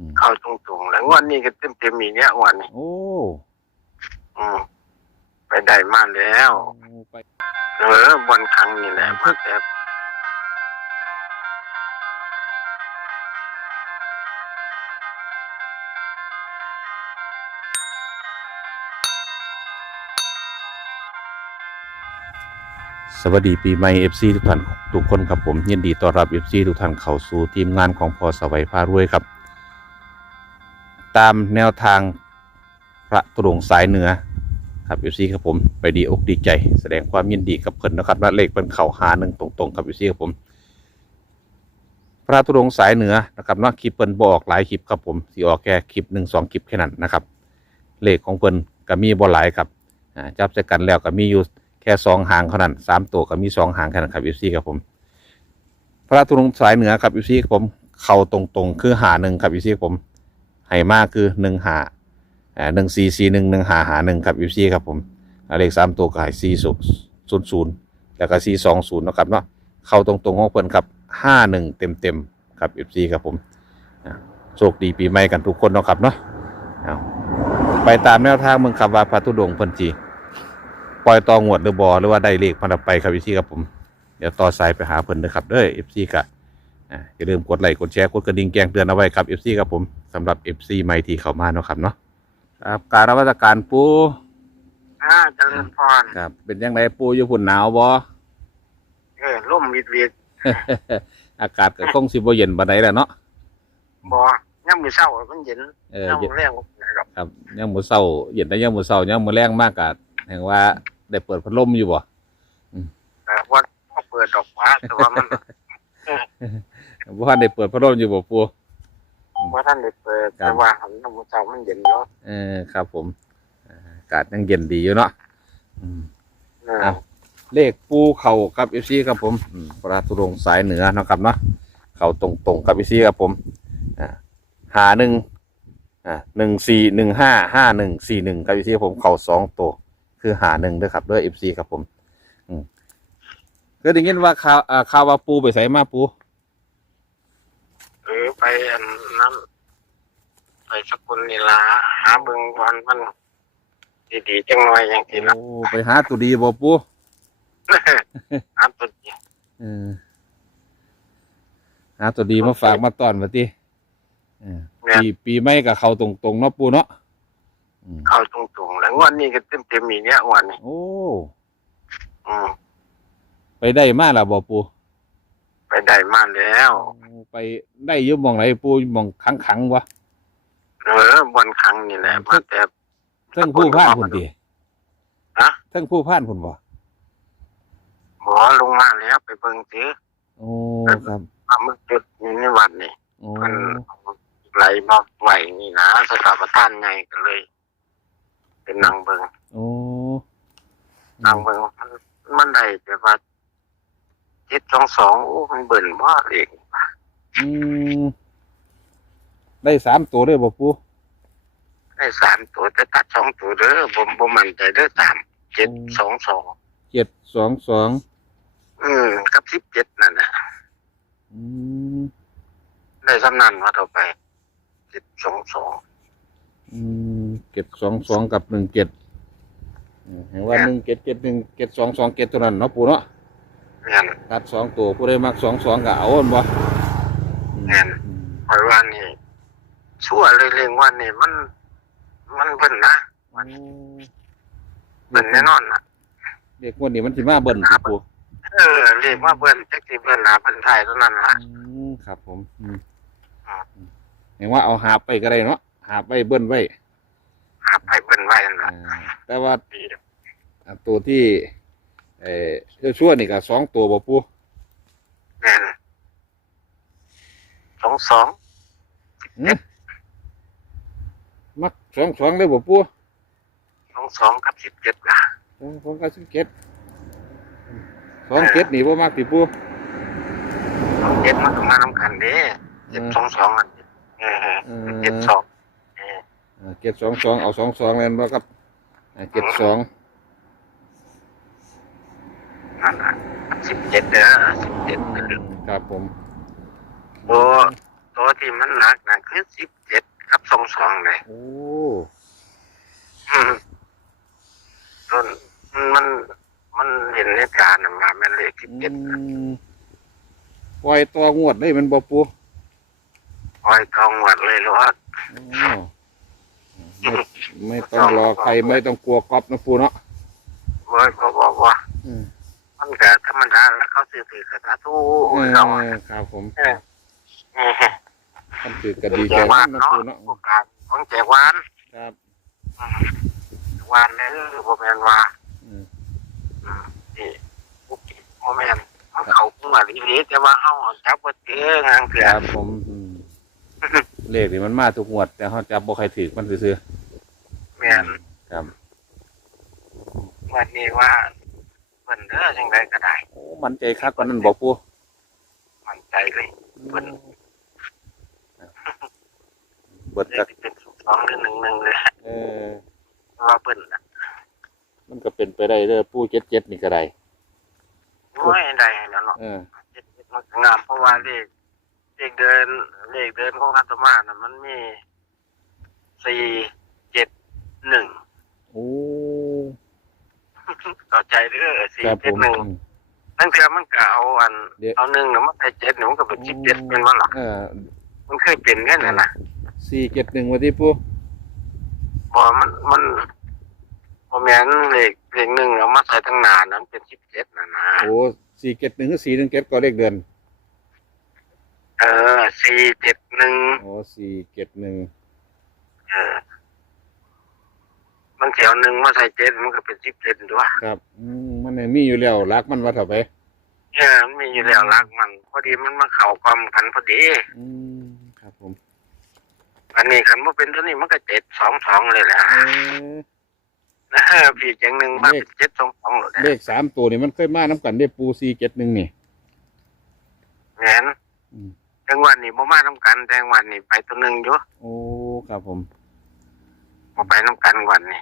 อืมเข้าตรงๆแล้วงวันนี้ก็เต็มเต็มๆอีกเนี่ยงวันนี้โอ้อืมไปได้มาแล้วไปเออบนครั้งนี่แหละมาแต่สวัสดีปีใหม่ FC ทุกท่านทุกคนครับผมยินดีต้อนรับ FC ทุกท่านเข้าสู่ทีมงานของพอสวัยพารวยครับ ตามแนวทางพระตุรงค์สายเหนือครับ FC ครับผมไปดีอกดีใจ แสดงความยินดีกับเพิ่นนะครับและเลขเป็นเข่าหาหนึ่งตรงๆครับ FC ครับผม พระตุรงค์สายเหนือนะครับนาะคลิปเพิ่นบอกหลายคลิปครับผมสิออกแค่คลิปหนึ่งสองคลิปแค่นั้นนะครับ เลขของเพิ่นก็มีบ่หลายครับจับใส่กันแล้วก็มีอยู่แค่สองหางเท่านั้นสามตัวก็มีสองหางแค่นั้นครับยูซีครับผม พระธุรงค์สายเหนือครับยูซีครับผมเข่าตรงๆ คือหาหนึ่งครับยูซีครับผม ให้มากคือหนึ่งหาหนึ่งสี่สี่หนึ่งหนึ่งหาหาหนึ่งครับยูซีครับผมเลขสามตัวก็ให้สี่ศูนย์ศูนย์แล้วก็สี่สองศูนย์นะครับเนาะเข้าตรงๆของเพิ่นครับห้าหนึ่งเต็มเต็มๆครับยูซีครับผมโชคดีปีใหม่กันทุกคนนะครับเนาะไปตามแนวทางเมืองครับว่าพระธุดงเพิ่นจีปล่อยต่องวดหรือบอหรือว่าได้เลขพันธุ์ไปครับอฟซีครับผม เดี๋ยวต่อสายไปหาเพิ่นนะครับเด้อเอฟซีกะอ่าอย่าลืมกดไลค์กดแชร์กดกระดิ่งแจ้งเตือนเอาไว้ครับเอฟซีครับผม สำหรับเอฟซีใหม่ที่เข้ามาเนาะครับเนาะครับการรับราชการปูอ่าเจริญพรครับ เป็นยังไงปูอยู่ฝุ่นหนาวบ่เออร่มวิดวิดอากาศก็คงสิบ่เย็นปานใดแหละเนาะบ่ย่ำมือเช้ามันเย็นเออย่ำมือแรงนะครับครับยังมื้อเช้าเย็นแต่ยังมื้อเช้ายังมื้อแรงมากกะแห่งว่าได้เปิดพัดลมอยู่บ่แต่ว่าพอเปิดดอกฟ้าแต่ว่ามันบ่ทันได้เปิดพัดลมอยู่บ่ปู ว่าท่านได้เปิดครับ แต่ว่าหันน้ำมือเช้ามันเย็นเนาะเออครับผมอ่าอากาศยังเย็นดีอยู่เนาะอืมเออเอาเลขปูเข่ากับเอฟซีครับผมอืมปราตุรงค์สายเหนือเนาะครับเนาะเข่าตรงๆกับเอฟซีครับผมอ่าหาหนึ่งอ่าหนึ่งสี่หนึ่งห้าห้าหนึ่งสี่หนึ่งกับเอฟซีผมเข่าสองตัวคือหาหนึ่งด้วยครับด้วยเอฟซีครับผมอืมก็ได้ยินว่าข่าวอ่าข่าวว่าปูไปใส่มาปู หรือไปอันนั้นไปสกุลนีลาหาเบิ่งวันมันดีๆจังหน่อยอย่างที่ละโอ้ไปหาตัวดีบ่ปูหาตัวดีเออหาตัวดีมาฝากมาต้อนมาติเออเนี่ยปีปีใหม่กับเขาตรงๆเนาะปูเนาะอืมเข้าตรงๆแล้วงวันนี้ก็เต็มเต็มๆอีกเนี่ยงวันนี้โอ้อืมไปได้มาแล้วบ่ปูไปได้มาแล้ว ไปได้อยุบมองไหนปูหมองขังขังๆวะเออบนครั้งนี่แหละมาแต่ เทั้งผู้พ่านคุณตีฮะ เทั้งผู้พ่านคุณบ่หมอลงมาแล้วไปเบิ่งสิโอ้ครับว่ามันจุดอยู่ในวันนี่โอ้มันไหลมาไหวนี่นะสถาปทานไงก็เลย เป็นนางเบิงโอ้นางเบิงมันมันได้แต่ว่าเจ็ดสองสองโอ้มันเบิ่นว่าเอง อืมได้สามตัวเลยบ่ปูได้สามตัวแต่ตัดสองตัวเด้อบ่บ่มั่นใจเด้อสามเจ็ดสองสองเจ็ดสองสองอืมกับสิบเจ็ดนั่นน่ะอืมได้สำนันว่าต่อไปเจ็ดสองสองอืมเจ็ดสองสองกับหนึ่งเจ็ดเห็นว่าหนึ่งเจ็ดเจ็ดหนึ่งเจ็ดสองสองเจ็ดตัวนั้นเนาะปูเนาะเงี้ยตัดสองตัวผู้ใดมักสองสองก็เอาอันบ่ แม่นคอยว่านี่ชั่วเลยเรื่องว่านี่มัน มันเบิ่นนะโอ้เบิ่นแน่นอนนะเด็กวันนี้มันสิมาเบิ่นสิปูเออเรียกว่าเบิ่นจักสิเบิ่นหาเบิ่นไทยเท่านั้นละอืมครับ ผมอืมอ่าเห็นว่าเอาหาบไปก็ได้เนาะหาบไปเบิ้นไว้หาไปเบิ่นไว้นั่นอ่าละแต่ว่าดีอ่าตัวที่ เอ่อชั่วๆนี่ก็สองตัวบ่ปูแม่น สองสองหึมักสองสองได้บ่ปูสองสองกับสิบเจ็ดละสองสองกับสิบเจ็ดสองเจ็ดนี่บ่มักติปูสองเจ็ดมันก็มาทำกันเด้เจ็ดสองสองอันนี้เออเออเจ็ดสองเอออ่าเจ็ดสองสองเอาสองสองแล้วบ่ครับอ่าเจ็ดสองนั่นละสิบเจ็ดเด้อสิบเจ็ดครับผม ตัวตัวตัวที่มันหนักนะคือสิบเจ็ดกับสองสองเลยโอ้อืมต้นมันมันเห็นในการน่ะมาแม่นเลขสิบอืเจ็ดมปล่อยตัวงวดได้มันบ่ปูปล่อยทองวัดเลยหรอโอ้ไม่ไม่ต้องรอใครไม่ต้องกลัวก๊อปนะปูเนาะเว้ยเขาบอกว่าอืมมันก็ธรรมดาแล้วเขาซื้อถือกระตาทูเออเขาอะครับผมเออเออท่านคือกระดีแจใจกหวานนะเนาะปูเนาะโอกาสของแจกหวานครับอืมหวานเลยคือบ่แม่นว่าอืมอืมนี่ปุ๊บบ่แม่นมันเขาพุ่งมาอีหลีแต่ว่าเฮาจับบ่เจองางเถื่คอรับผมอืมเลขนี่มันมาทุกงวด แต่เขาจับบ่ใครถือมันซื่อแม่นๆครับวันนี้ว่าเพิ่นเด้อจังไดก็ได้ โอ้มันใจคักกว่านั้นบอกปูมั่นใจเลย เพิ่น เบิดเลกัขที่เป็นสองหรือหนึ่งหนึ่งเลยเออ ว่าเพิ่นน่ะมันก็เป็นไปได้เด้อปูเจ็ดเจ็ดนี่ก็ได้โอ้ยได้แล้วเนาะ เออเจ็ดมันก็งามเพราะว่าเลขเลขเดินเลขเดินของอาตมาน่ะมันมีสี่เจ็ดหนึ่งโอ้ต่อใจเด้อสี่ครับผเจ็ดมหนึ่งอืมนั่นคือมันก็เอาอันเดี๋ยว เอาหนึ่งน่ะมันใส่เจ็ดหนึ่งมันก็เป็นสิบเจ็ดเป็นว่าหลักเออมันเคยเป็นกันน่ะนะ สี่เจ็ดหนึ่งวันที่ปูพอมันมันพอแม่นเลขเลขหนึ่งเอามาใส่ตั้งนานนั้นเป็นสิบเจ็ดนะนะโอ้สี่เจ็ดหนึ่งคือสี่หนึ่งเจ็ดก็เลขเดือนเออสี่เจ็ดหนึ่งโอ้สี่เจ็ดหนึ่งเออ มันเสียวหนึ่งมาใส่เจ็ดมันก็เป็นสิบเจ็ดด้วยครับอืมมันเนี่ยมีอยู่แล้วรักมันว่าเถอะไปเออมันมีอยู่แล้วรักมัน พอดีมันมาเข่าความกันพอดี อืมครับผม อันนี้คันว่าเป็นตัวนี้มันก็เจ็ดสองสองเลยแหละเออ นะพี่จังหนึ่งมาเป็นเจ็ดสองสองเลยเลขสามตัวนี่มันเคยมาน้ำกันได้ปูสี่เจ็ดหนึ่งนี่แม่นอืม จังหวัดนี้บ่มาทำกันแต่จังหวัดนี้ไปตัวหนึ่งอยู่โอ้ครับผมบ่ไปน้ำกันวันนี้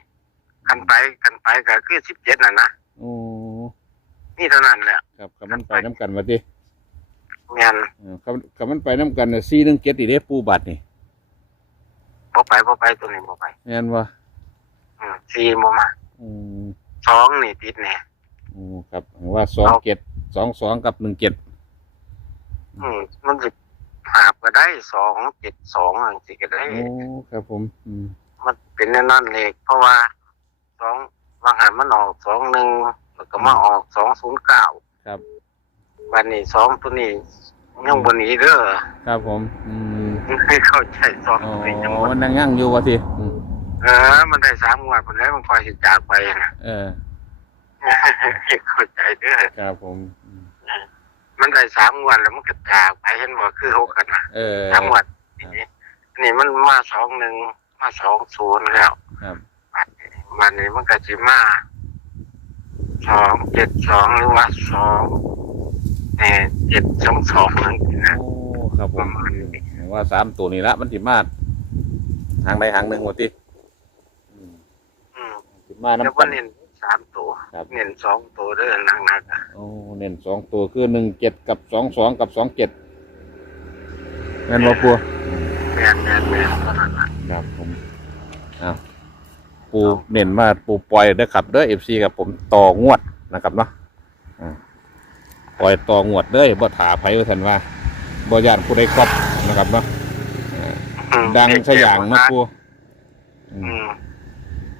กันไปกันไปก็คือสิบเจ็ดน่ะนะโอ้นี่เท่านั้นแหละครับคำมันไปน้ำกันมาดิแม่นเออคำคำมันไปน้ำกันเนี่ยสี่หนึ่งเจ็ดอีเด้ปูบัตรนี่ บ่ไปบ่ไปตัวนี้บ่ไปแม่นว่าอืมสี่บ่มาอืมสองนี่ติดแน่โอ้ครับว่าสองเจ็ดสองสองกับหนึ่งเจ็ดอืมมันสิหาบก็ได้สองเจ็ดสองอันสิก็ได้ โอ้ครับผม อืมมันเป็นแน่นอนเลยเพราะว่าสองบางหันมันออกสองหนึ่งแล้วก็มาออกสองศูนย์เก้าครับ วันนี้สองตัวนี้ยังบนนี้เด้อครับผม อืม ไม่เข้าใจสองอ๋อตัวนี้ยังบ่มันนั่งยั่งอยู่วะทีอืมเออ มันได้สามงวดคนแล้วมันคอยสิจากไปนะเออ เข้าใจเด้อครับผมอืมมันได้สามงวดแล้วมันก็จากไปเห็นว่าคือหกกันนะเออ สามงวดนี่นี่มันมาสองหนึ่งมาสองศูนย์แล้ว ครับ วันนี้มันก็จิมาสองเจ็ดสองหรือว่าสองเออเจ็ดสองสองนั่นนะโอ้ ครับผม ว่าสามตัวนี้ละมันสิมาหางใดหางหนึ่งวะทีอืมอืมสิมาแล้วน้ำก็กัน เน้นสามตัวครับ เน้นสองตัวเด้อหนักหนักๆอะโอ้เน้นสองตัวคือหนึ่งเจ็ดกับสองสองกับสองเจ็ดแม่นบ่ปัวแม่นแม่นแม่นเท่านั้นล่ะครับผมอ้าวปูเน้นมาปูปล่อยเด้อครับเด้อเอฟซีกับผมต่องวดนะครับเนาะอ่าปล่อยต่องวดเด้อบ่ถาไผว่าท่านว่าบ่ย่านผู้ใดครอบ นะครับเนาะอืมดังสย่างมาปูอือืมม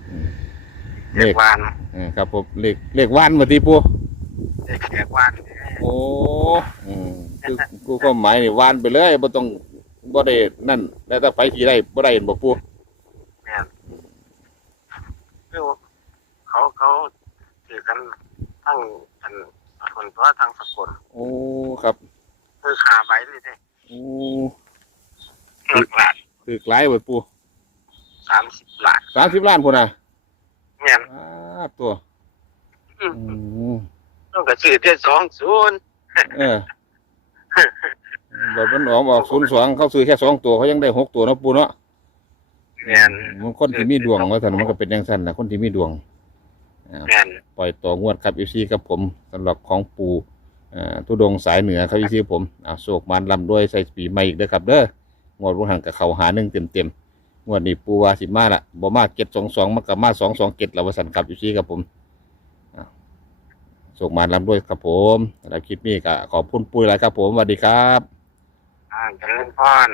อืมเลเด็ขกวานเออครับผมเลขเลขว่านมาที่ปูเด็กเด็กวานโอ้อืมคือกูก็หมายนี่ว่านไปเลยบ่ต้องบ่ได้นั่น แล้วถ้าไปที่ได้บ่ได้เห็นบ่ปูแม่นคือเขาเขาถือกันทั้งอันคนตัวทั้งสกุลโอ้ครับ คือขาไว้เลยเด้โอ้ หนึ่งล้านถือหลายเบิดปูสามสิบล้าน30ล้านพุ่นน่ะแม่นอ้าตัวอืมอืมต้องกระชื่อที่สองศูนย์เออแบบมันออกออก02เขาซื้อแค่สองตัวเขายังได้หกตัวเนาะปูเนาะแม่นมันคนที่มีดวงว่าซั่นมันก็เป็นจังซั่นนะคนที่มีดวงอ่า แม่นปล่อยต่องวดครับอีซีกับผมสำหรับของปูอ่าทุดงสายเหนือครับอีซีผมอ่าโศกมันลำด้วยใส่ปีใหม่อีกเด้อครับเด้อ งวดวันหันกับเขาหาหนึ่งเต็มเต็มงวดนี้ปูว่าสิมาละบ่มาเก็ตสองสองมากับมาสองสองเก็ตแล้วสันกลับอยู่ซี่ครับผมส่งมาลำด้วยครับผมแล้วคลิปนี้ก็ขอบคุณปุ้ยหลายครับผมสวัสดีครับ อ่าเจริญพร